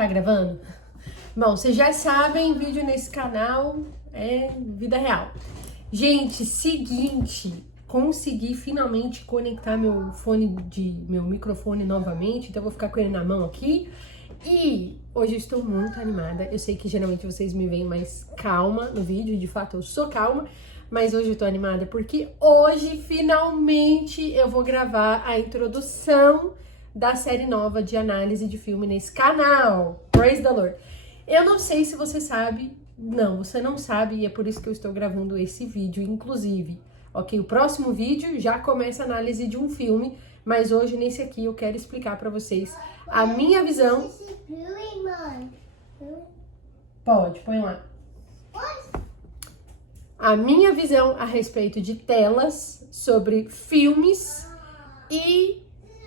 Tá gravando? Bom, vocês já sabem, vídeo nesse canal é vida real. Gente, seguinte, consegui finalmente conectar meu microfone novamente, então eu vou ficar com ele na mão aqui. E hoje eu estou muito animada. Eu sei que geralmente vocês me veem mais calma no vídeo, de fato eu sou calma, mas hoje eu tô animada porque hoje finalmente eu vou gravar a introdução da série nova de análise de filme nesse canal. Praise the Lord. Eu não sei se você sabe, não, você não sabe e é por isso que eu estou gravando esse vídeo, inclusive. Ok, o próximo vídeo já começa a análise de um filme, mas hoje nesse aqui eu quero explicar pra vocês a minha visão. Pode, põe lá. A minha visão a respeito de telas, sobre filmes e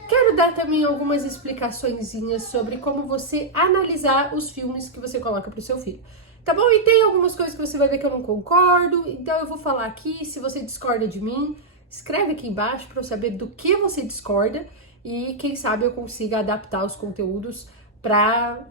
quero dar também algumas explicaçõezinhas sobre como você analisar os filmes que você coloca pro seu filho. Tá bom? E tem algumas coisas que você vai ver que eu não concordo, então eu vou falar aqui. Se você discorda de mim, escreve aqui embaixo para eu saber do que você discorda e quem sabe eu consiga adaptar os conteúdos para,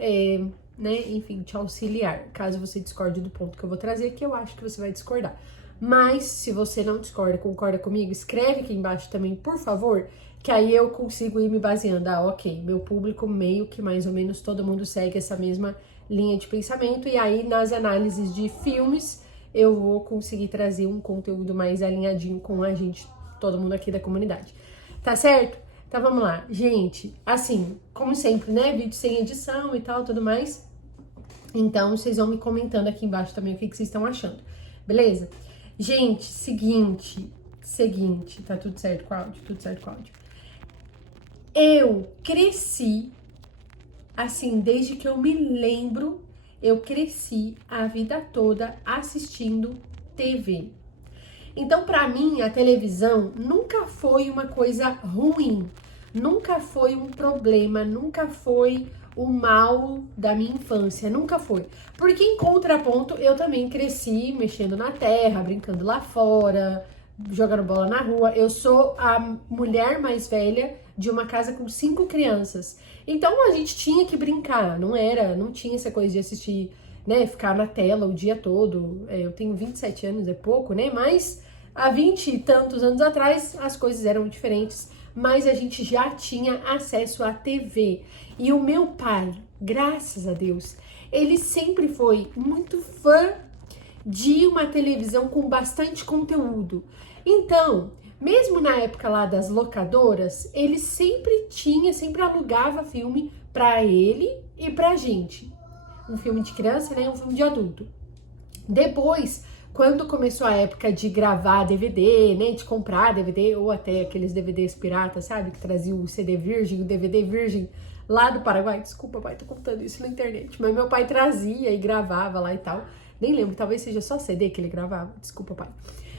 enfim, te auxiliar, caso você discorde do ponto que eu vou trazer, que eu acho que você vai discordar. Mas se você não discorda, concorda comigo, escreve aqui embaixo também, por favor, que aí eu consigo ir me baseando. Ah, ok, meu público meio que mais ou menos todo mundo segue essa mesma linha de pensamento, e aí nas análises de filmes eu vou conseguir trazer um conteúdo mais alinhadinho com a gente, todo mundo aqui da comunidade. Tá certo? Então vamos lá. Gente, assim, como sempre, né, vídeo sem edição e tal, tudo mais. Então vocês vão me comentando aqui embaixo também o que vocês estão achando, beleza? Gente, seguinte, tá tudo certo com o áudio? Tudo certo com o áudio. Eu cresci, assim, desde que eu me lembro, eu cresci a vida toda assistindo TV. Então, pra mim, a televisão nunca foi uma coisa ruim, nunca foi um problema, nunca foi o mal da minha infância, nunca foi. Porque, em contraponto, eu também cresci mexendo na terra, brincando lá fora, jogando bola na rua. Eu sou a mulher mais velha de uma casa com 5 crianças. Então a gente tinha que brincar, não tinha essa coisa de assistir, né, ficar na tela o dia todo. Eu tenho 27 anos, é pouco, né, mas há 20 e tantos anos atrás as coisas eram diferentes, mas a gente já tinha acesso à TV. E o meu pai, graças a Deus, ele sempre foi muito fã de uma televisão com bastante conteúdo. Então, mesmo na época lá das locadoras, ele sempre alugava filme pra ele e pra gente. Um filme de criança, né, um filme de adulto. Depois, quando começou a época de gravar DVD, né, de comprar DVD, ou até aqueles DVDs piratas, sabe, que traziam o CD virgem, o DVD virgem, lá do Paraguai. Desculpa, pai, tô contando isso na internet, mas meu pai trazia e gravava lá e tal. Nem lembro, talvez seja só CD que ele gravava, desculpa, pai.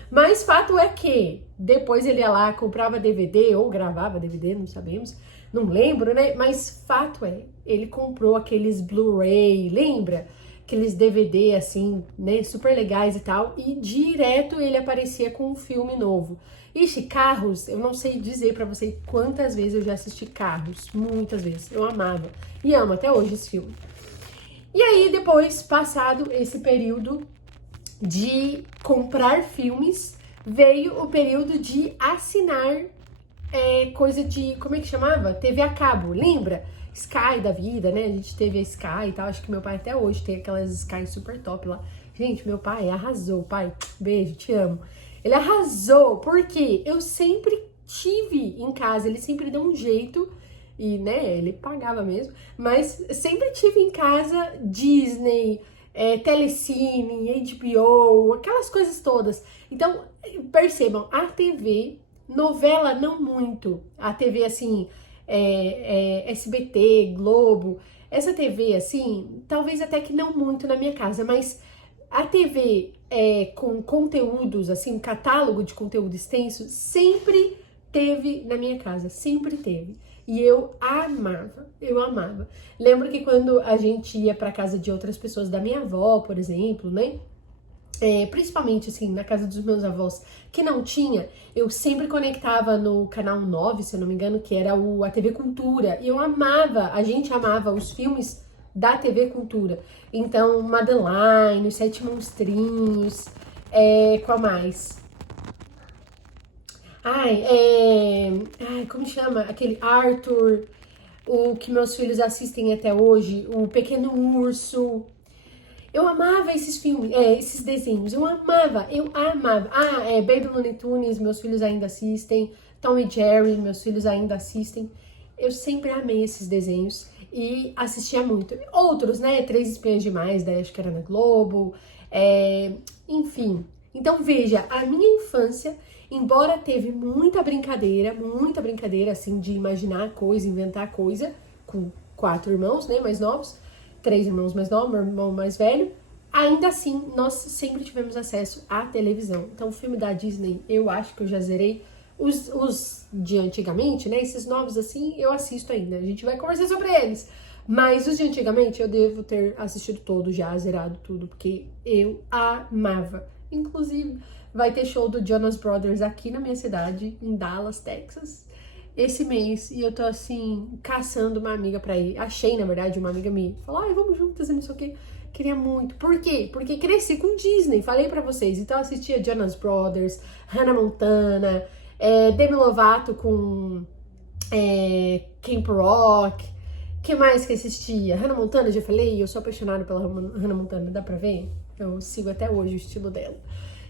Mas fato é que depois ele ia lá, comprava DVD ou gravava DVD, não sabemos, não lembro, né? Mas fato é, ele comprou aqueles Blu-ray, lembra? Aqueles DVD assim, né, super legais e tal, e direto ele aparecia com um filme novo. Ixi, Carros, eu não sei dizer pra você quantas vezes eu já assisti Carros, muitas vezes, eu amava, e amo até hoje esse filme. E aí depois, passado esse período de comprar filmes, veio o período de assinar coisa de, como é que chamava? TV a cabo, lembra? Sky da vida, né? A gente teve a Sky e tal, acho que meu pai até hoje tem aquelas Sky super top lá. Gente, meu pai arrasou, pai, beijo, te amo. Ele arrasou, porque eu sempre tive em casa, ele sempre deu um jeito, e né, ele pagava mesmo, mas sempre tive em casa Disney, Telecine, HBO, aquelas coisas todas. Então, percebam, a TV, novela não muito, a TV assim, SBT, Globo, essa TV assim, talvez até que não muito na minha casa, mas a TV com conteúdos, assim, um catálogo de conteúdo extenso, sempre teve na minha casa, sempre teve. E eu amava, eu amava. Lembro que quando a gente ia pra casa de outras pessoas, da minha avó, por exemplo, né? Principalmente, assim, na casa dos meus avós, que não tinha, eu sempre conectava no canal 9, se eu não me engano, que era a TV Cultura. E eu amava, a gente amava os filmes da TV Cultura. Então, Madeline, Os Sete Monstrinhos, qual mais? Como chama? Aquele Arthur, o que meus filhos assistem até hoje, o Pequeno Urso. Eu amava esses filmes, esses desenhos, eu amava. Baby Looney Tunes, meus filhos ainda assistem, Tom e Jerry, meus filhos ainda assistem. Eu sempre amei esses desenhos e assistia muito. Outros, né, Três Espiãs Demais, daí acho que era na Globo, enfim. Então veja, a minha infância, embora teve muita brincadeira, assim, de imaginar coisa, inventar coisa, com 4 irmãos, né, mais novos, 3 irmãos mais novos, meu irmão mais velho, ainda assim, nós sempre tivemos acesso à televisão. Então, o filme da Disney, eu acho que eu já zerei. Os de antigamente, né, esses novos assim, eu assisto ainda. A gente vai conversar sobre eles. Mas os de antigamente, eu devo ter assistido todos já, zerado tudo, porque eu amava. Inclusive, vai ter show do Jonas Brothers aqui na minha cidade, em Dallas, Texas, esse mês, e eu tô assim, caçando uma amiga pra ir. Achei, na verdade, uma amiga me falou, vamos juntas e não sei o que. Queria muito. Por quê? Porque cresci com Disney, falei pra vocês. Então eu assistia Jonas Brothers, Hannah Montana, Demi Lovato com Camp Rock. Que mais que assistia? Hannah Montana, já falei, eu sou apaixonada pela Hannah Montana, dá pra ver? Eu sigo até hoje o estilo dela.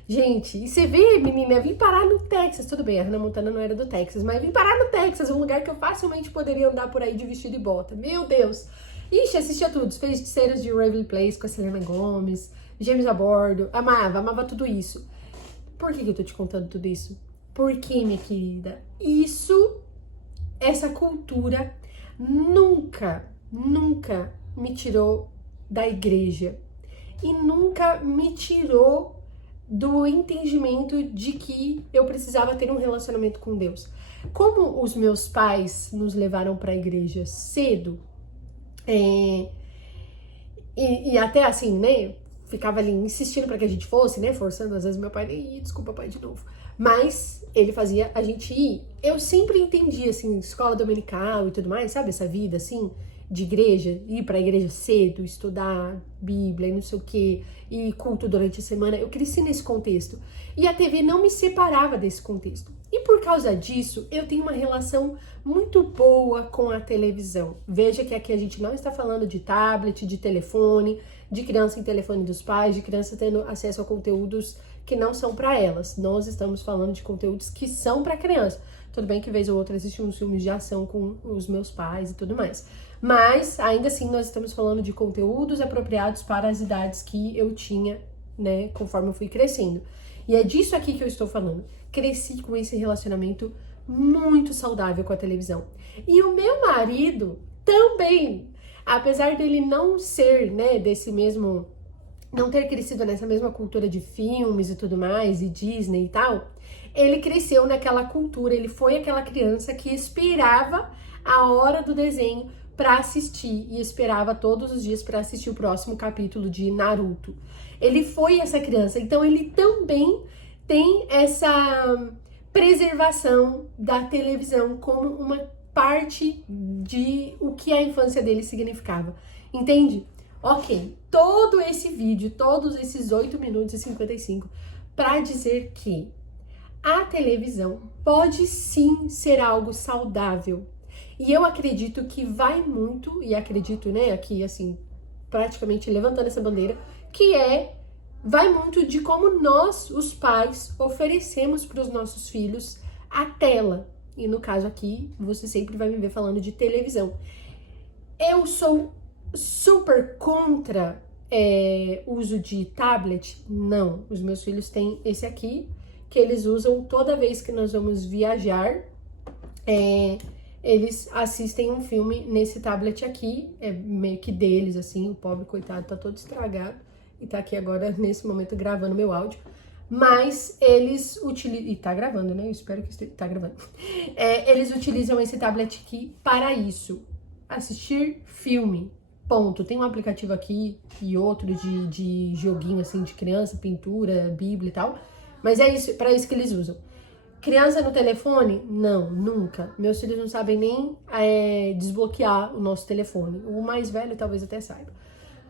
Gente, e você vê, menina, vim parar no Texas. Tudo bem, a Hannah Montana não era do Texas, mas vim parar no Texas, um lugar que eu facilmente poderia andar por aí de vestido e bota. Meu Deus! Ixi, assistia tudo. Feiticeiros de Waverly Place com a Selena Gomez, Gêmeos a Bordo. Amava tudo isso. Por que eu tô te contando tudo isso? Porque, minha querida, essa cultura nunca me tirou da igreja. E nunca me tirou do entendimento de que eu precisava ter um relacionamento com Deus. Como os meus pais nos levaram para a igreja cedo, e até assim, né, ficava ali insistindo para que a gente fosse, né, forçando, às vezes meu pai nem ia, desculpa pai de novo, mas ele fazia a gente ir. Eu sempre entendi, assim, escola dominical e tudo mais, sabe, essa vida, assim, de igreja, ir pra igreja cedo, estudar Bíblia e não sei o que, e culto durante a semana. Eu cresci nesse contexto. E a TV não me separava desse contexto. E por causa disso, eu tenho uma relação muito boa com a televisão. Veja que aqui a gente não está falando de tablet, de telefone, de criança em telefone dos pais, de criança tendo acesso a conteúdos que não são para elas. Nós estamos falando de conteúdos que são para criança. Tudo bem que vez ou outra assistir uns filmes de ação com os meus pais e tudo mais. Mas, ainda assim, nós estamos falando de conteúdos apropriados para as idades que eu tinha, né, conforme eu fui crescendo. E é disso aqui que eu estou falando. Cresci com esse relacionamento muito saudável com a televisão. E o meu marido também, apesar dele não ser, né, desse mesmo... não ter crescido nessa mesma cultura de filmes e tudo mais, e Disney e tal, ele cresceu naquela cultura, ele foi aquela criança que esperava a hora do desenho para assistir e esperava todos os dias para assistir o próximo capítulo de Naruto. Ele foi essa criança, então ele também tem essa preservação da televisão como uma parte de o que a infância dele significava. Entende? Ok, todo esse vídeo, todos esses 8 minutos e 55, para dizer que a televisão pode sim ser algo saudável. E eu acredito que vai muito, e acredito, né, aqui assim, praticamente levantando essa bandeira, que vai muito de como nós, os pais, oferecemos para os nossos filhos a tela. E no caso aqui, você sempre vai me ver falando de televisão. Eu sou super contra uso de tablet? Não. Os meus filhos têm esse aqui, que eles usam toda vez que nós vamos viajar. Eles assistem um filme nesse tablet aqui, é meio que deles, assim, o pobre coitado tá todo estragado e tá aqui agora, nesse momento, gravando meu áudio. Mas eles utilizam... E tá gravando, né? Eu espero que tá gravando. Eles utilizam esse tablet aqui para isso. Assistir filme. Ponto. Tem um aplicativo aqui e outro de joguinho, assim, de criança, pintura, bíblia e tal. Mas é isso, para isso que eles usam. Criança no telefone? Não, nunca. Meus filhos não sabem nem desbloquear o nosso telefone. O mais velho talvez até saiba.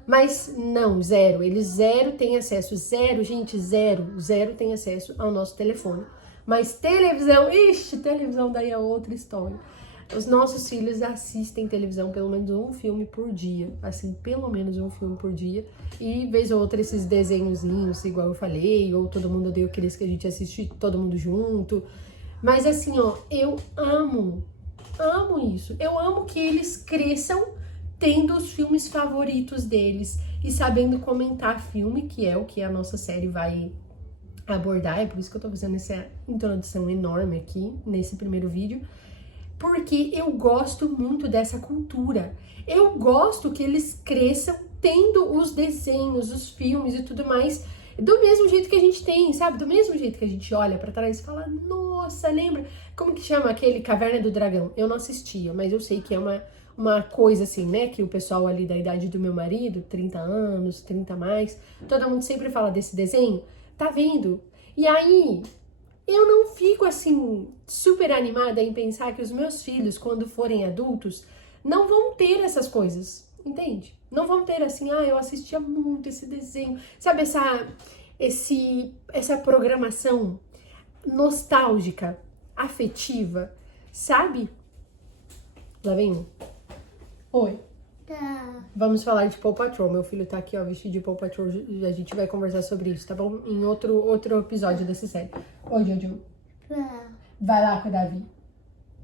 Mas não, zero. Eles zero têm acesso. Zero, gente, zero. Zero tem acesso ao nosso telefone. Mas televisão, ixi, televisão daí é outra história. Os nossos filhos assistem televisão pelo menos um filme por dia. Assim, pelo menos um filme por dia. E vez ou outra esses desenhozinhos, igual eu falei, ou Todo Mundo Odeia o Chris, que a gente assiste todo mundo junto. Mas assim, ó, eu amo isso. Eu amo que eles cresçam tendo os filmes favoritos deles e sabendo comentar filme, que é o que a nossa série vai abordar. É por isso que eu tô fazendo essa introdução enorme aqui, nesse primeiro vídeo. Porque eu gosto muito dessa cultura. Eu gosto que eles cresçam tendo os desenhos, os filmes e tudo mais, do mesmo jeito que a gente tem, sabe? Do mesmo jeito que a gente olha pra trás e fala, nossa, lembra? Como que chama aquele Caverna do Dragão? Eu não assistia, mas eu sei que é uma coisa assim, né? Que o pessoal ali da idade do meu marido, 30 anos, 30 a mais, todo mundo sempre fala desse desenho. Tá vendo? E aí, eu não fico assim super animada em pensar que os meus filhos, quando forem adultos, não vão ter essas coisas, entende? Não vão ter assim, eu assistia muito esse desenho, sabe, essa programação nostálgica, afetiva, sabe? Lá vem um. Oi. Tá. Vamos falar de Paw Patrol. Meu filho tá aqui, ó, vestido de Paw Patrol. A gente vai conversar sobre isso, tá bom? Em outro episódio dessa série. Oi, Jojo. Tá. Vai lá com o Davi.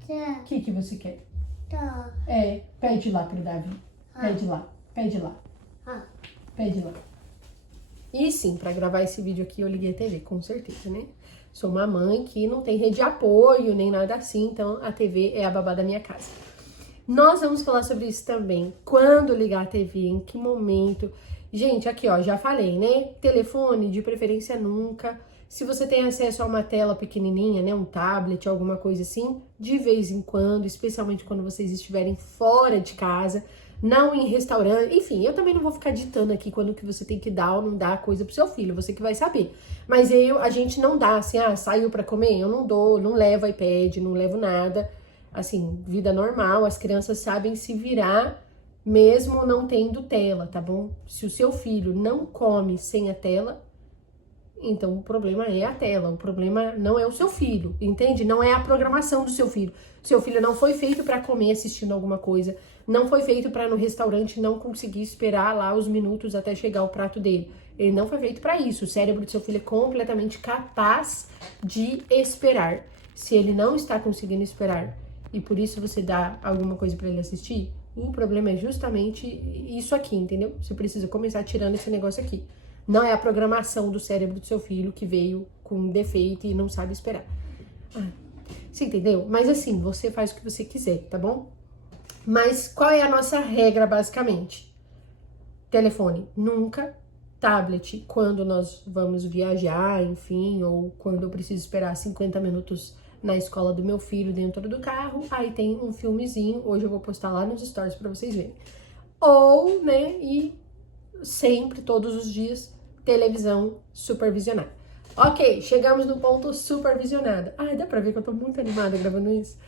Tá. O que você quer? Tá. Pede lá pro Davi. Pede lá. Pede lá. E sim, pra gravar esse vídeo aqui eu liguei a TV, com certeza, né? Sou uma mãe que não tem rede de apoio, nem nada assim, então a TV é a babá da minha casa. Nós vamos falar sobre isso também. Quando ligar a TV, em que momento. Gente, aqui ó, já falei, né? Telefone, de preferência nunca. Se você tem acesso a uma tela pequenininha, né? Um tablet, alguma coisa assim, de vez em quando, especialmente quando vocês estiverem fora de casa, não em restaurante. Enfim, eu também não vou ficar ditando aqui quando que você tem que dar ou não dar coisa pro seu filho, você que vai saber. Mas a gente não dá assim, saiu pra comer? Eu não dou, não levo iPad, não levo nada. Assim, vida normal, as crianças sabem se virar mesmo não tendo tela, tá bom? Se o seu filho não come sem a tela, então o problema é a tela, o problema não é o seu filho, entende? Não é a programação do seu filho. Seu filho não foi feito para comer assistindo alguma coisa, não foi feito para no restaurante não conseguir esperar lá os minutos até chegar o prato dele. Ele não foi feito para isso. O cérebro do seu filho é completamente capaz de esperar. Se ele não está conseguindo esperar e por isso você dá alguma coisa para ele assistir, o problema é justamente isso aqui, entendeu? Você precisa começar tirando esse negócio aqui. Não é a programação do cérebro do seu filho que veio com um defeito e não sabe esperar. Você entendeu? Mas assim, você faz o que você quiser, tá bom? Mas qual é a nossa regra, basicamente? Telefone, nunca. Tablet, quando nós vamos viajar, enfim, ou quando eu preciso esperar 50 minutos na escola do meu filho dentro do carro, aí tem um filmezinho, hoje eu vou postar lá nos stories pra vocês verem. Ou, né, e sempre, todos os dias, televisão supervisionada. Ok, chegamos no ponto supervisionada. Dá pra ver que eu tô muito animada gravando isso.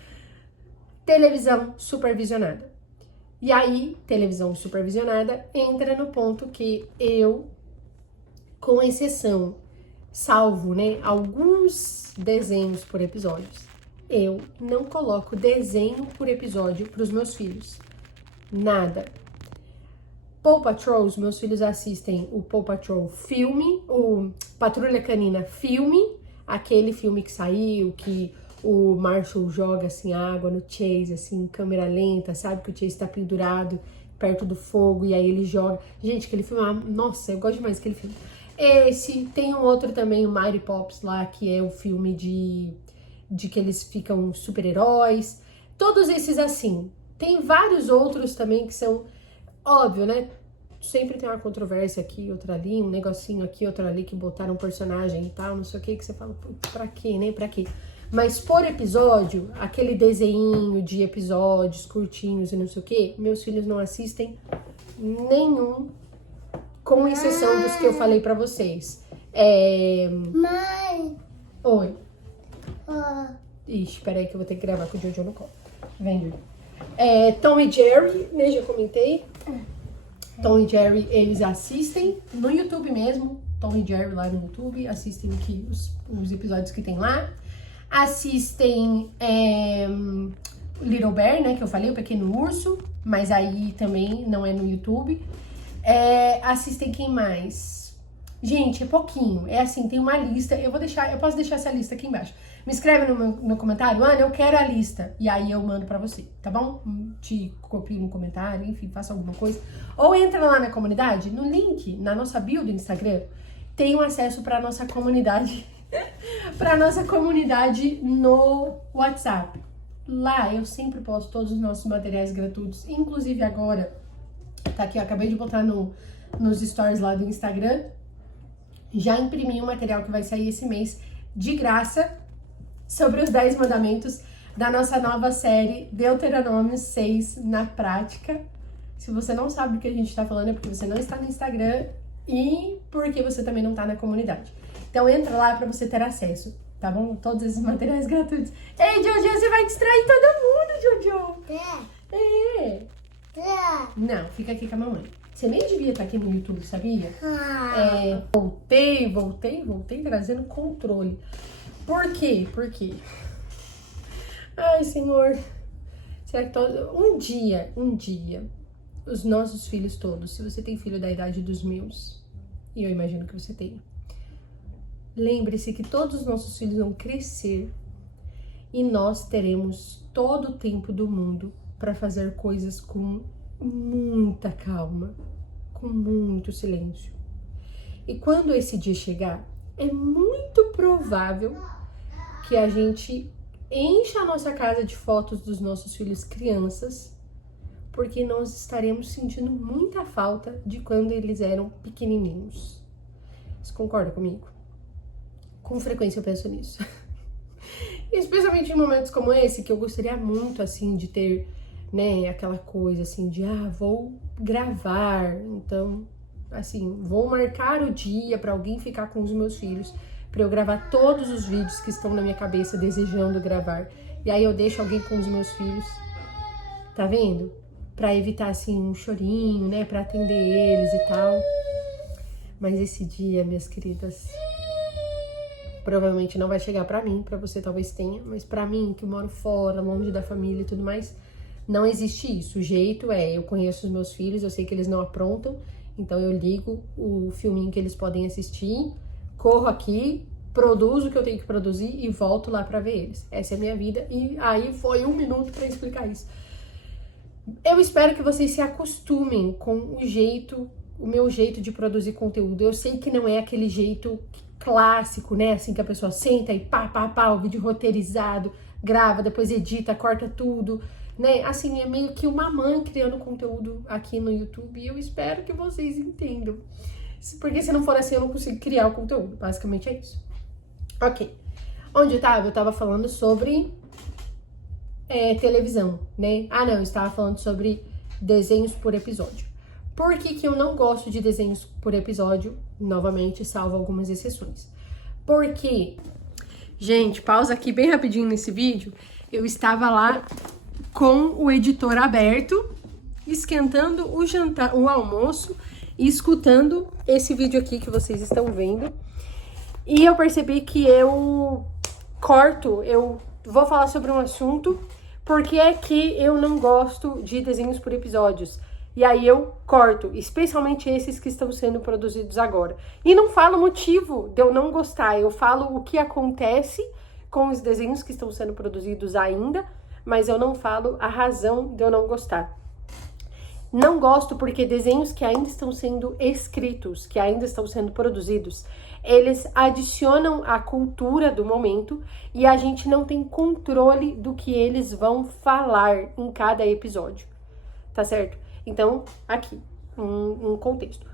Televisão supervisionada. E aí, televisão supervisionada entra no ponto que eu, com exceção, salvo, né, alguns desenhos por episódios, eu não coloco desenho por episódio para os meus filhos. Nada. Paw Patrol, os meus filhos assistem o Paw Patrol filme, o Patrulha Canina filme, aquele filme que saiu, que o Marshall joga assim água no Chase, assim, em câmera lenta, sabe? Que o Chase tá pendurado perto do fogo e aí ele joga. Gente, aquele filme, nossa, eu gosto demais daquele filme. Esse, tem um outro também, o Mighty Pops lá, que é o filme de que eles ficam super-heróis. Todos esses assim. Tem vários outros também que são, óbvio, né? Sempre tem uma controvérsia aqui, outra ali, um negocinho aqui, outro ali, que botaram um personagem e tal, não sei o que você fala, pra quê, né? Pra quê? Mas por episódio, aquele desenho de episódios curtinhos e não sei o que, meus filhos não assistem nenhum, com exceção dos que eu falei pra vocês. Mãe! Oi. Ixi, peraí que eu vou ter que gravar com o Jojo no colo. Vem, Jojo. Tom e Jerry, né? Já comentei. Tom e Jerry, eles assistem no YouTube mesmo. Tom e Jerry lá no YouTube. Assistem aqui os episódios que tem lá. Assistem Little Bear, né? Que eu falei, o Pequeno Urso. Mas aí também não é no YouTube. Assistem quem mais? Gente, é pouquinho. É assim, tem uma lista. Eu posso deixar essa lista aqui embaixo. Me escreve no comentário, Ana, eu quero a lista. E aí eu mando pra você, tá bom? Te copio no comentário, enfim, faça alguma coisa. Ou entra lá na comunidade, no link, na nossa bio do Instagram, tem um acesso pra nossa comunidade, pra nossa comunidade no WhatsApp. Lá eu sempre posto todos os nossos materiais gratuitos, inclusive agora, tá aqui, eu acabei de botar nos stories lá do Instagram, já imprimi um material que vai sair esse mês de graça, sobre os 10 mandamentos da nossa nova série Deuteronômio 6 na prática. Se você não sabe do que a gente tá falando é porque você não está no Instagram e porque você também não tá na comunidade. Então entra lá pra você ter acesso, tá bom? Todos esses materiais gratuitos. Ei, Jojo, você vai distrair todo mundo, Jojo! Não, fica aqui com a mamãe. Você nem devia estar aqui no YouTube, sabia? Voltei trazendo controle. Por quê? Por quê? Ai, Senhor. Será que um dia, os nossos filhos todos, se você tem filho da idade dos meus, e eu imagino que você tenha, lembre-se que todos os nossos filhos vão crescer e nós teremos todo o tempo do mundo para fazer coisas com muita calma, com muito silêncio. E quando esse dia chegar, é muito provável que a gente encha a nossa casa de fotos dos nossos filhos crianças, porque nós estaremos sentindo muita falta de quando eles eram pequenininhos. Você concorda comigo? Com frequência eu penso nisso. Especialmente em momentos como esse, que eu gostaria muito, assim, de ter, né, aquela coisa, assim, de, vou gravar, então, assim, vou marcar o dia pra alguém ficar com os meus filhos, pra eu gravar todos os vídeos que estão na minha cabeça desejando gravar. E aí eu deixo alguém com os meus filhos, tá vendo? Pra evitar, assim, um chorinho, né, pra atender eles e tal. Mas esse dia, minhas queridas, provavelmente não vai chegar pra mim, pra você talvez tenha, mas pra mim, que moro fora, longe da família e tudo mais, não existe isso. O jeito eu conheço os meus filhos, eu sei que eles não aprontam, então eu ligo o filminho que eles podem assistir, corro aqui, produzo o que eu tenho que produzir e volto lá pra ver eles. Essa é a minha vida e aí foi 1 minuto pra explicar isso. Eu espero que vocês se acostumem com o meu jeito de produzir conteúdo. Eu sei que não é aquele jeito clássico, né? Assim que a pessoa senta e pá, o vídeo roteirizado, grava, depois edita, corta tudo, né? Assim, é meio que uma mãe criando conteúdo aqui no YouTube e eu espero que vocês entendam. Porque se não for assim, eu não consigo criar o conteúdo. Basicamente é isso. Ok. Onde eu tava? Eu tava falando sobre televisão, né? Não, eu estava falando sobre desenhos por episódio. Por que eu não gosto de desenhos por episódio? Novamente, salvo algumas exceções. Porque, gente, pausa aqui bem rapidinho nesse vídeo. Eu estava lá com o editor aberto, esquentando o almoço e escutando esse vídeo aqui que vocês estão vendo. E eu percebi que eu vou falar sobre um assunto, porque é que eu não gosto de desenhos por episódios. E aí eu corto, especialmente esses que estão sendo produzidos agora. E não falo o motivo de eu não gostar, eu falo o que acontece com os desenhos que estão sendo produzidos ainda, mas eu não falo a razão de eu não gostar. Não gosto porque desenhos que ainda estão sendo escritos, que ainda estão sendo produzidos, eles adicionam a cultura do momento e a gente não tem controle do que eles vão falar em cada episódio, tá certo? Então, aqui, um contexto.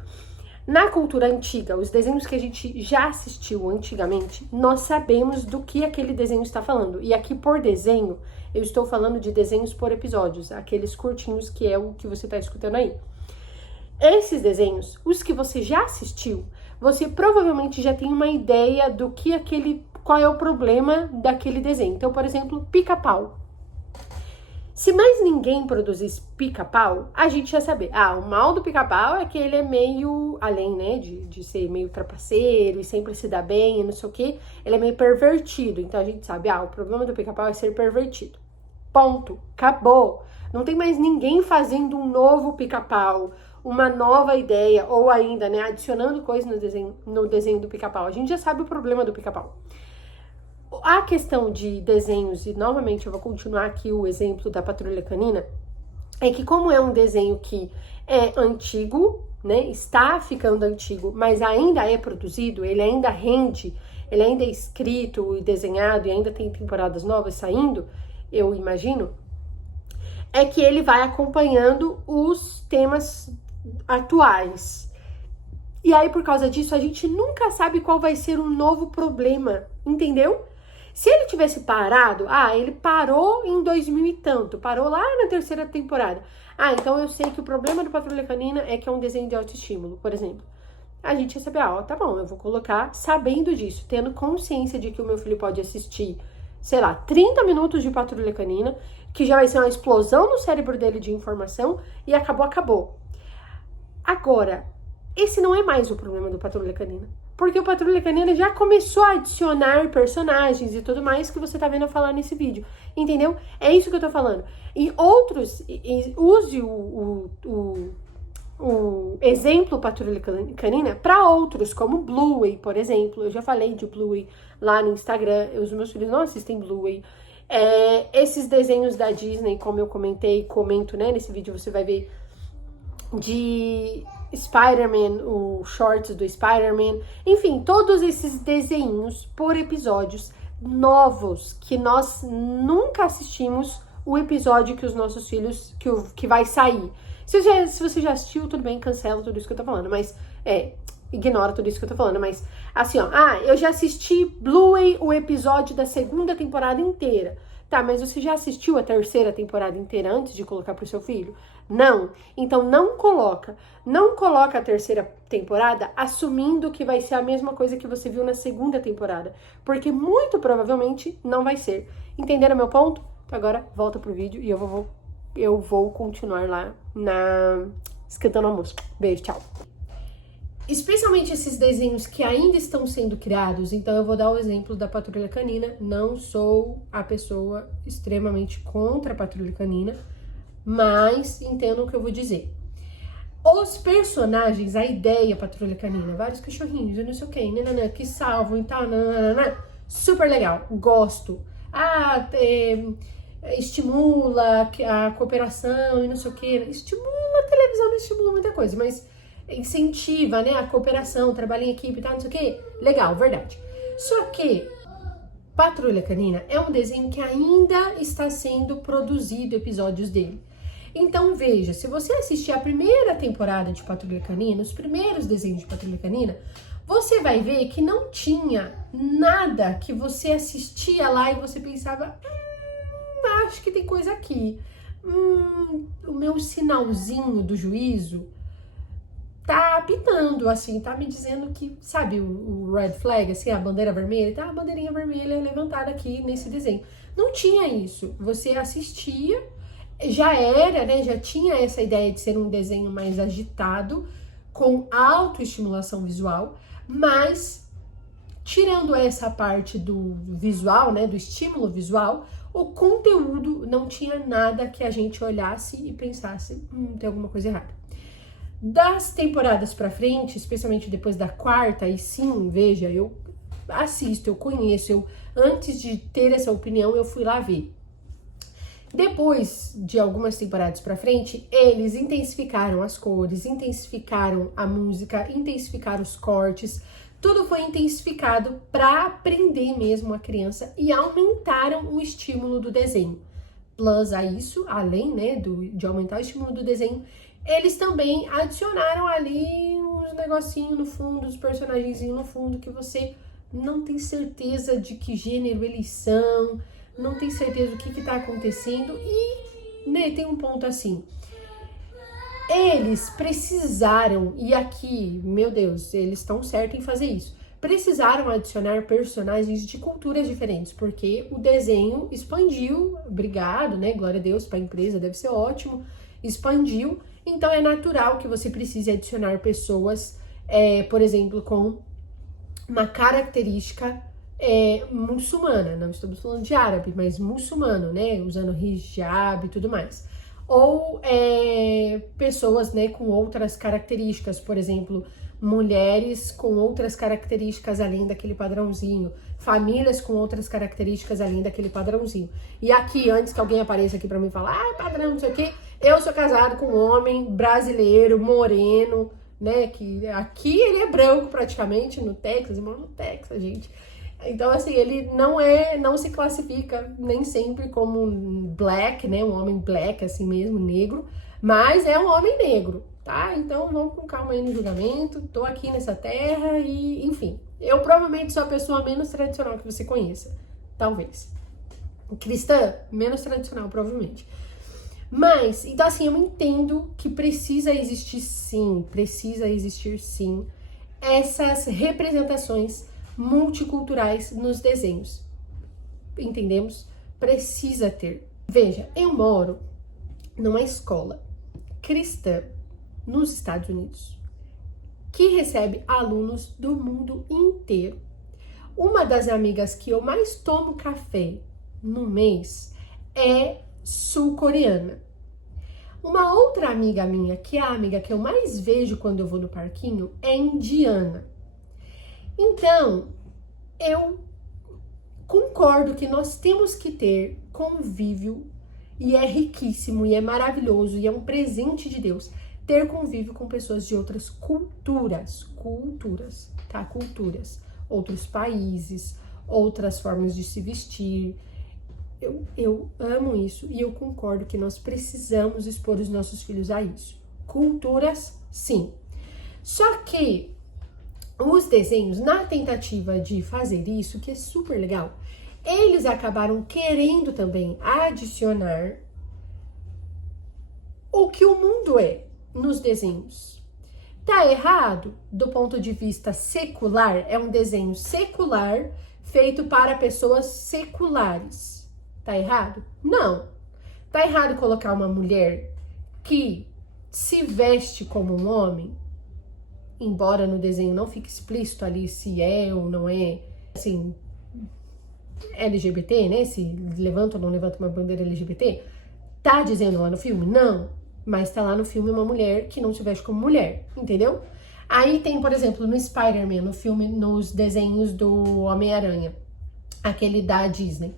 Na cultura antiga, os desenhos que a gente já assistiu antigamente, nós sabemos do que aquele desenho está falando. E aqui, por desenho, eu estou falando de desenhos por episódios, aqueles curtinhos que é o que você está escutando aí. Esses desenhos, os que você já assistiu, você provavelmente já tem uma ideia do que aquele qual é o problema daquele desenho. Então, por exemplo, Pica-Pau. Se mais ninguém produzisse Pica-Pau, a gente ia saber. O mal do Pica-Pau é que ele é meio, além, né, de ser meio trapaceiro e sempre se dá bem e não sei o quê, ele é meio pervertido. Então a gente sabe, o problema do Pica-Pau é ser pervertido. Ponto. Acabou. Não tem mais ninguém fazendo um novo Pica-Pau, uma nova ideia, ou ainda, né, adicionando coisas no desenho do Pica-Pau. A gente já sabe o problema do Pica-Pau. A questão de desenhos, e novamente eu vou continuar aqui o exemplo da Patrulha Canina, é que como é um desenho que é antigo, né, está ficando antigo, mas ainda é produzido, ele ainda rende, ele ainda é escrito e desenhado e ainda tem temporadas novas saindo, eu imagino, é que ele vai acompanhando os temas atuais. E aí, por causa disso, a gente nunca sabe qual vai ser um novo problema, entendeu? Se ele tivesse parado, ele parou em 2000 e tanto, parou lá na 3ª temporada. Então eu sei que o problema do Patrulha Canina é que é um desenho de autoestímulo, por exemplo. A gente ia saber, tá bom, eu vou colocar sabendo disso, tendo consciência de que o meu filho pode assistir, sei lá, 30 minutos de Patrulha Canina, que já vai ser uma explosão no cérebro dele de informação e acabou. Agora, esse não é mais o problema do Patrulha Canina. Porque o Patrulha Canina já começou a adicionar personagens e tudo mais que você tá vendo eu falar nesse vídeo. Entendeu? É isso que eu tô falando. E outros, use o exemplo Patrulha Canina para outros, como Bluey, por exemplo. Eu já falei de Bluey lá no Instagram. Os meus filhos não assistem Bluey. Esses desenhos da Disney, como eu comento, né, nesse vídeo, você vai ver de Spider-Man, o shorts do Spider-Man, enfim, todos esses desenhos por episódios novos que nós nunca assistimos o episódio que os nossos filhos, que vai sair. Se você já assistiu, tudo bem, cancela tudo isso que eu tô falando, mas ignora tudo isso que eu tô falando, mas assim, eu já assisti Bluey, o episódio da 2ª temporada inteira. Tá, mas você já assistiu a 3ª temporada inteira antes de colocar pro seu filho? Não. Então não coloca a 3ª temporada assumindo que vai ser a mesma coisa que você viu na 2ª temporada, porque muito provavelmente não vai ser. Entenderam meu ponto? Então agora volta pro vídeo e eu vou continuar lá esquentando almoço. Beijo, tchau. Especialmente esses desenhos que ainda estão sendo criados, então eu vou dar o exemplo da Patrulha Canina. Não sou a pessoa extremamente contra a Patrulha Canina, mas entendam o que eu vou dizer. Os personagens, a ideia Patrulha Canina, vários cachorrinhos, eu não sei o que, que salvam e tal, super legal, gosto. Estimula a cooperação e não sei o que, estimula a televisão, não estimula muita coisa, mas incentiva, né, a cooperação, trabalho em equipe e tal, não sei o que, legal, verdade. Só que Patrulha Canina é um desenho que ainda está sendo produzido episódios dele. Então veja, se você assistir a 1ª temporada de Patrulha Canina, os primeiros desenhos de Patrulha Canina, você vai ver que não tinha nada que você assistia lá e você pensava, acho que tem coisa aqui. O meu sinalzinho do juízo tá apitando, assim, tá me dizendo que, sabe, o red flag, assim, a bandeira vermelha, tá a bandeirinha vermelha levantada aqui nesse desenho. Não tinha isso. Você assistia, já era, né, já tinha essa ideia de ser um desenho mais agitado, com autoestimulação visual, mas tirando essa parte do visual, né, do estímulo visual, o conteúdo não tinha nada que a gente olhasse e pensasse, tem alguma coisa errada. Das temporadas pra frente, especialmente depois da 4ª, e sim, veja, eu assisto, eu conheço, antes de ter essa opinião, eu fui lá ver. Depois de algumas temporadas pra frente, eles intensificaram as cores, intensificaram a música, intensificaram os cortes, tudo foi intensificado para aprender mesmo a criança e aumentaram o estímulo do desenho. Plus a isso, além, né, de aumentar o estímulo do desenho, eles também adicionaram ali uns negocinhos no fundo, uns personagenzinhos no fundo que você não tem certeza de que gênero eles são, não tem certeza do que tá acontecendo e, né, tem um ponto assim. Eles precisaram, e aqui, meu Deus, eles estão certos em fazer isso, precisaram adicionar personagens de culturas diferentes, porque o desenho expandiu, obrigado, né? Glória a Deus para a empresa, deve ser ótimo, expandiu, então é natural que você precise adicionar pessoas, por exemplo, com uma característica muçulmana, não estamos falando de árabe, mas muçulmano, né? Usando hijab e tudo mais. Ou pessoas, né, com outras características, por exemplo, mulheres com outras características além daquele padrãozinho, famílias com outras características além daquele padrãozinho. E aqui, antes que alguém apareça aqui pra mim falar, padrão, não sei o quê, eu sou casado com um homem brasileiro, moreno, né, que aqui ele é branco praticamente, no Texas, eu moro no Texas, gente. Então, assim, ele não se classifica nem sempre como um black, né, um homem black, assim mesmo, negro, mas é um homem negro, tá? Então, vamos com calma aí no julgamento, tô aqui nessa terra e, enfim, eu provavelmente sou a pessoa menos tradicional que você conheça, talvez. Cristã, menos tradicional, provavelmente. Mas, então assim, eu entendo que precisa existir sim, essas representações multiculturais nos desenhos. Entendemos? Precisa ter. Veja, eu moro numa escola cristã nos Estados Unidos que recebe alunos do mundo inteiro. Uma das amigas que eu mais tomo café no mês é sul-coreana. Uma outra amiga minha, que é a amiga que eu mais vejo quando eu vou no parquinho, é indiana. Então, eu concordo que nós temos que ter convívio, e é riquíssimo, e é maravilhoso, e é um presente de Deus, ter convívio com pessoas de outras culturas, tá? Culturas, outros países, outras formas de se vestir. Eu amo isso e eu concordo que nós precisamos expor os nossos filhos a isso. Culturas, sim. Só que os desenhos, na tentativa de fazer isso, que é super legal, eles acabaram querendo também adicionar o que o mundo é nos desenhos. Tá errado do ponto de vista secular? É um desenho secular feito para pessoas seculares. Tá errado? Não. Tá errado colocar uma mulher que se veste como um homem, embora no desenho não fique explícito ali se é ou não é, assim, LGBT, né? Se levanta ou não levanta uma bandeira LGBT. Tá dizendo lá no filme? Não. Mas tá lá no filme uma mulher que não se veste como mulher, entendeu? Aí tem, por exemplo, no Spider-Man, no filme, nos desenhos do Homem-Aranha, aquele da Disney.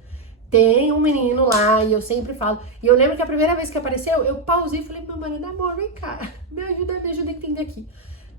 Tem um menino lá, e eu sempre falo, e eu lembro que a primeira vez que apareceu, eu pausei e falei, meu marido, amor, vem cá, me ajuda a entender aqui.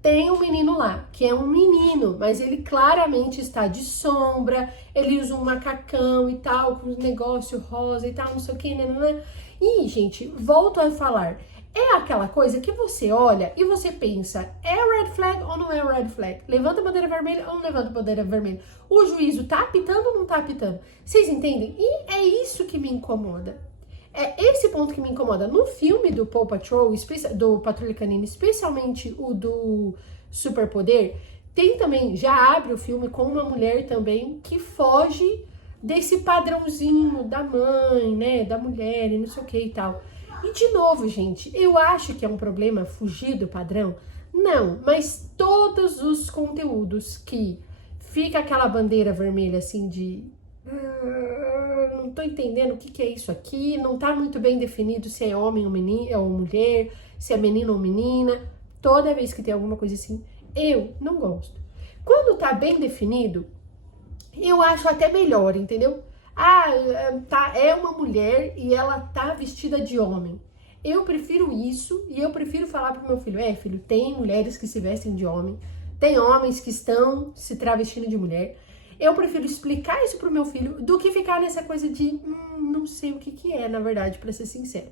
Tem um menino lá, que é um menino, mas ele claramente está de sombra, ele usa um macacão e tal, com um negócio rosa e tal, não sei o que, né? E, gente, volto a falar, é aquela coisa que você olha e você pensa, é red flag ou não é red flag? Levanta a bandeira vermelha ou não levanta a bandeira vermelha? O juízo tá apitando ou não tá apitando? Vocês entendem? E é isso que me incomoda. É esse ponto que me incomoda. No filme do Paw Patrol, do Patrulha Canina, especialmente o do Superpoder, tem também, já abre o filme com uma mulher também que foge desse padrãozinho da mãe, né, da mulher e não sei o que e tal. E de novo, gente, eu acho que é um problema fugir do padrão? Não, mas todos os conteúdos que fica aquela bandeira vermelha assim de... não tô entendendo o que é isso aqui, não tá muito bem definido se é homem ou menino, ou mulher, se é menino ou menina. Toda vez que tem alguma coisa assim, eu não gosto. Quando tá bem definido, eu acho até melhor, entendeu? É uma mulher e ela tá vestida de homem. Eu prefiro isso e eu prefiro falar pro meu filho, filho, tem mulheres que se vestem de homem, tem homens que estão se travestindo de mulher. Eu prefiro explicar isso pro meu filho do que ficar nessa coisa de, não sei o que é, na verdade, pra ser sincero.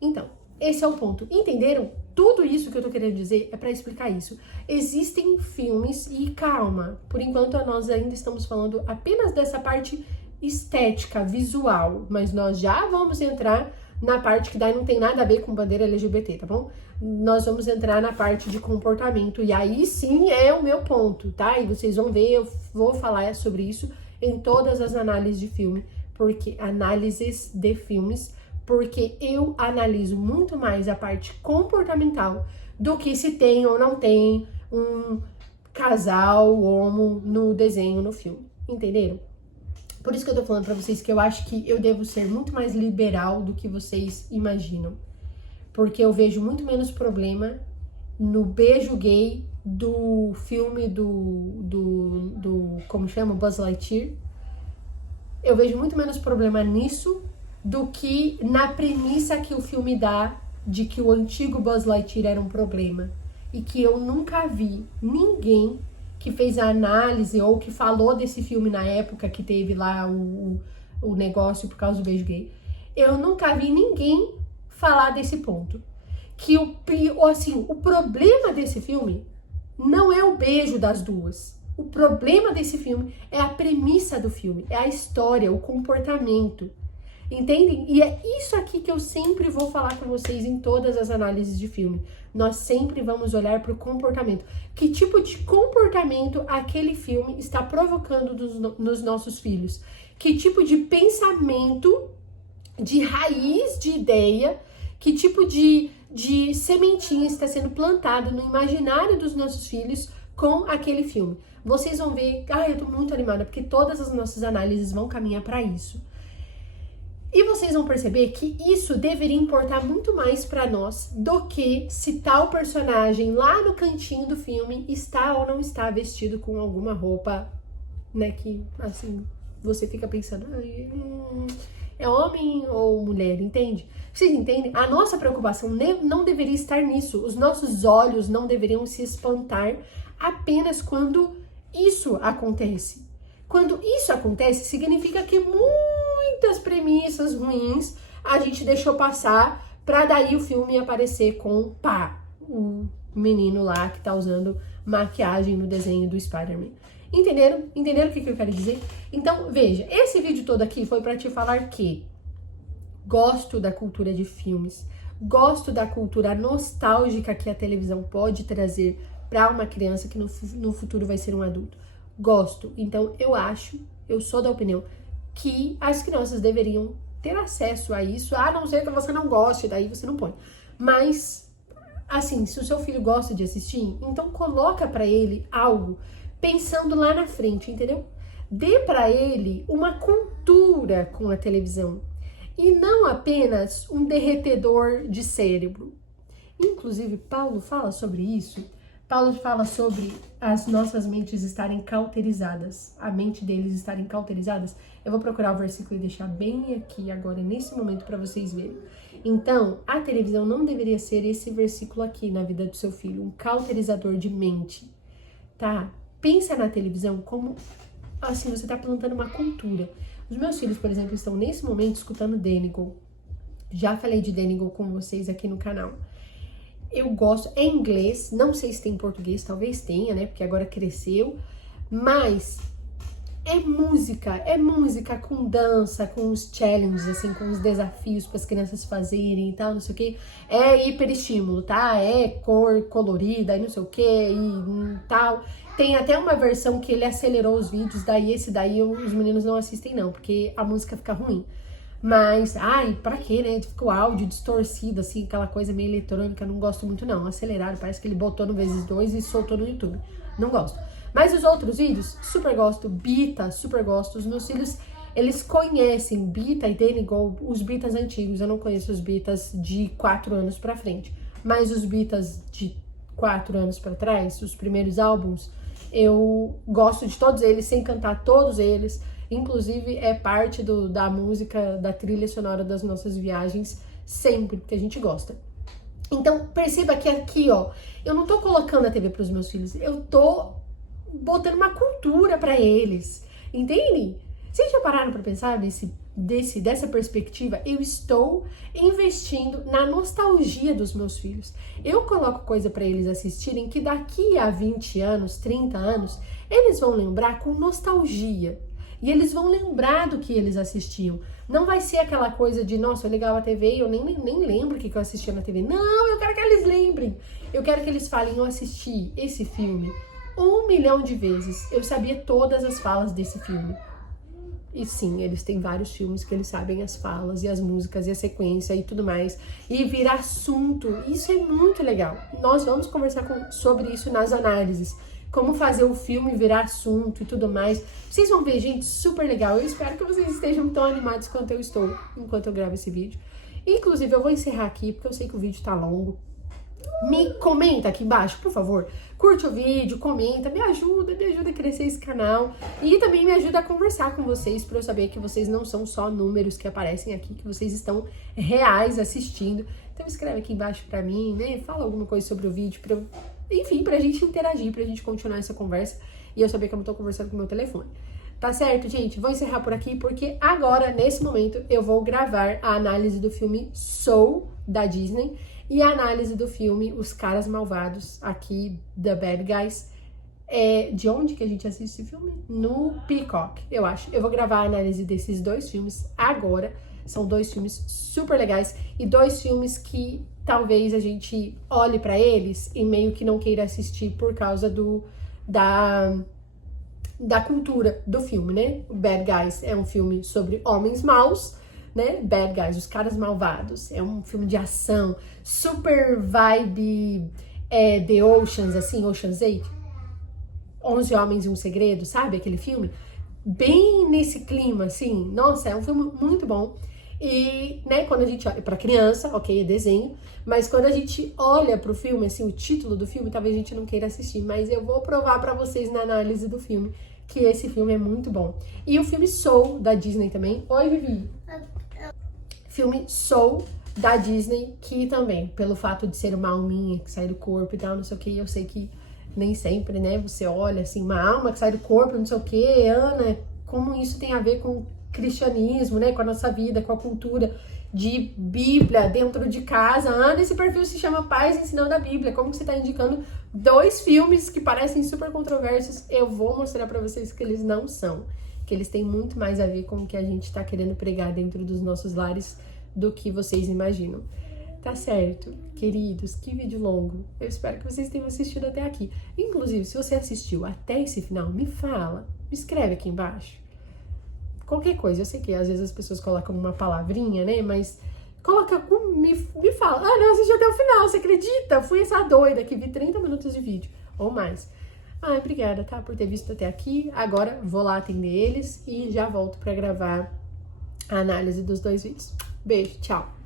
Então, esse é o ponto. Entenderam? Tudo isso que eu tô querendo dizer é pra explicar isso. Existem filmes e calma, por enquanto nós ainda estamos falando apenas dessa parte estética, visual, mas nós já vamos entrar na parte que daí não tem nada a ver com bandeira LGBT, tá bom? nós vamos entrar na parte de comportamento, e aí sim é o meu ponto, tá? E vocês vão ver, eu vou falar sobre isso em todas as análises de filme, porque eu analiso muito mais a parte comportamental do que se tem ou não tem um casal homo no desenho, no filme, entenderam? Por isso que eu tô falando pra vocês que eu acho que eu devo ser muito mais liberal do que vocês imaginam. Porque eu vejo muito menos problema no beijo gay do filme como chama? Buzz Lightyear. Eu vejo muito menos problema nisso do que na premissa que o filme dá de que o antigo Buzz Lightyear era um problema. E que eu nunca vi ninguém que fez a análise ou que falou desse filme na época que teve lá o negócio por causa do beijo gay. Eu nunca vi ninguém falar desse ponto. Que o problema desse filme não é o beijo das duas. O problema desse filme é a premissa do filme, é a história, o comportamento. Entendem? E é isso aqui que eu sempre vou falar com vocês em todas as análises de filme. Nós sempre vamos olhar para o comportamento. Que tipo de comportamento aquele filme está provocando nos nossos filhos? Que tipo de pensamento, de raiz de ideia, que tipo de sementinha está sendo plantado no imaginário dos nossos filhos com aquele filme. Vocês vão ver, eu tô muito animada, porque todas as nossas análises vão caminhar para isso. E vocês vão perceber que isso deveria importar muito mais para nós do que se tal personagem lá no cantinho do filme está ou não está vestido com alguma roupa, né, que assim, você fica pensando, é homem ou mulher, entende? Vocês entendem? A nossa preocupação não deveria estar nisso. Os nossos olhos não deveriam se espantar apenas quando isso acontece. Quando isso acontece, significa que muitas premissas ruins a gente deixou passar pra daí o filme aparecer com, o menino lá que tá usando maquiagem no desenho do Spider-Man. Entenderam? Entenderam o que eu quero dizer? Então, veja, esse vídeo todo aqui foi pra te falar que gosto da cultura de filmes, gosto da cultura nostálgica que a televisão pode trazer para uma criança que no futuro vai ser um adulto. Gosto. Então, eu sou da opinião que as crianças deveriam ter acesso a isso, a não ser que você não goste, daí você não põe. Mas, assim, se o seu filho gosta de assistir, então coloca para ele algo pensando lá na frente, entendeu? Dê para ele uma cultura com a televisão. E não apenas um derretedor de cérebro. Inclusive, Paulo fala sobre isso. Paulo fala sobre as nossas mentes estarem cauterizadas. A mente deles estarem cauterizadas. Eu vou procurar o versículo e deixar bem aqui agora, nesse momento, para vocês verem. Então, a televisão não deveria ser esse versículo aqui na vida do seu filho. Um cauterizador de mente. Tá? Pensa na televisão como, assim, você tá plantando uma cultura. Os meus filhos, por exemplo, estão nesse momento escutando Danigal. Já falei de Danigal com vocês aqui no canal. Eu gosto, é inglês, não sei se tem em português, talvez tenha, né? Porque agora cresceu. Mas é música com dança, com os challenges, assim, com os desafios para as crianças fazerem e tal, não sei o que. É hiperestímulo, tá? É cor colorida e não sei o que e tal. Tem até uma versão que ele acelerou os vídeos, daí esse daí os meninos não assistem não, porque a música fica ruim. Mas, pra quê, né? Fica o áudio distorcido, assim, aquela coisa meio eletrônica, não gosto muito não. Aceleraram, parece que ele botou no ×2 e soltou no YouTube. Não gosto. Mas os outros vídeos, super gosto. Bita, super gosto. Os meus filhos, eles conhecem Bita e Danigal, os Bitas antigos. Eu não conheço os Bitas de 4 anos pra frente. Mas os Bitas de 4 anos pra trás, os primeiros álbuns, eu gosto de todos eles, sem cantar todos eles. Inclusive, é parte da música, da trilha sonora das nossas viagens, sempre, porque a gente gosta. Então, perceba que aqui, ó, eu não tô colocando a TV pros meus filhos, eu tô botando uma cultura pra eles, entende? Vocês já pararam pra pensar dessa perspectiva? Eu estou investindo na nostalgia dos meus filhos. Eu coloco coisa pra eles assistirem que daqui a 20 anos, 30 anos, eles vão lembrar com nostalgia. E eles vão lembrar do que eles assistiam. Não vai ser aquela coisa de, nossa, eu ligava a TV e eu nem lembro o que eu assistia na TV. Não, eu quero que eles lembrem. Eu quero que eles falem, eu assisti esse filme 1 milhão de vezes. Eu sabia todas as falas desse filme. E sim, eles têm vários filmes que eles sabem as falas e as músicas e a sequência e tudo mais. E vira assunto. Isso é muito legal. Nós vamos conversar sobre isso nas análises. Como fazer o filme virar assunto e tudo mais. Vocês vão ver, gente, super legal. Eu espero que vocês estejam tão animados quanto eu estou enquanto eu gravo esse vídeo. Inclusive, eu vou encerrar aqui, porque eu sei que o vídeo tá longo. Me comenta aqui embaixo, por favor. Curte o vídeo, comenta, me ajuda a crescer esse canal. E também me ajuda a conversar com vocês, pra eu saber que vocês não são só números que aparecem aqui, que vocês estão reais assistindo. Então escreve aqui embaixo pra mim, né? Fala alguma coisa sobre o vídeo, enfim, pra gente interagir, pra gente continuar essa conversa e eu saber que eu não tô conversando com o meu telefone. Tá certo, gente? Vou encerrar por aqui, porque agora, nesse momento, eu vou gravar a análise do filme Soul, da Disney, e a análise do filme Os Caras Malvados, aqui, The Bad Guys. De onde que a gente assiste esse filme? No Peacock, eu acho. Eu vou gravar a análise desses 2 filmes agora. São 2 filmes super legais e 2 filmes que talvez a gente olhe pra eles e meio que não queira assistir por causa da cultura do filme, né? O Bad Guys é um filme sobre homens maus, né? Bad Guys, Os Caras Malvados, é um filme de ação, super vibe The Oceans, assim, Ocean's 8, 11 Homens e um Segredo, sabe? Aquele filme bem nesse clima, assim. Nossa, é um filme muito bom. E, né, quando a gente olha pra criança, ok, é desenho, mas quando a gente olha pro filme, assim, o título do filme, talvez a gente não queira assistir, mas eu vou provar pra vocês na análise do filme que esse filme é muito bom. E o filme Soul, da Disney também. Oi, Vivi! Filme Soul, da Disney, que também, pelo fato de ser uma alminha que sai do corpo e tal, não sei o que, eu sei que nem sempre, né, você olha, assim, uma alma que sai do corpo, não sei o que, Ana, como isso tem a ver com cristianismo, né, com a nossa vida, com a cultura de Bíblia dentro de casa. Ana, esse perfil se chama Pais Ensinando a Bíblia. Como que você tá indicando 2 filmes que parecem super controversos? Eu vou mostrar pra vocês que eles não são, que eles têm muito mais a ver com o que a gente tá querendo pregar dentro dos nossos lares do que vocês imaginam. Tá certo, queridos, que vídeo longo. Eu espero que vocês tenham assistido até aqui. Inclusive, se você assistiu até esse final, me fala, me escreve aqui embaixo. Qualquer coisa, eu sei que às vezes as pessoas colocam uma palavrinha, né, mas coloca, me fala, não, eu assisti até o final, você acredita? Eu fui essa doida que vi 30 minutos de vídeo, ou mais. Obrigada, tá, por ter visto até aqui. Agora vou lá atender eles e já volto pra gravar a análise dos 2 vídeos. Beijo, tchau!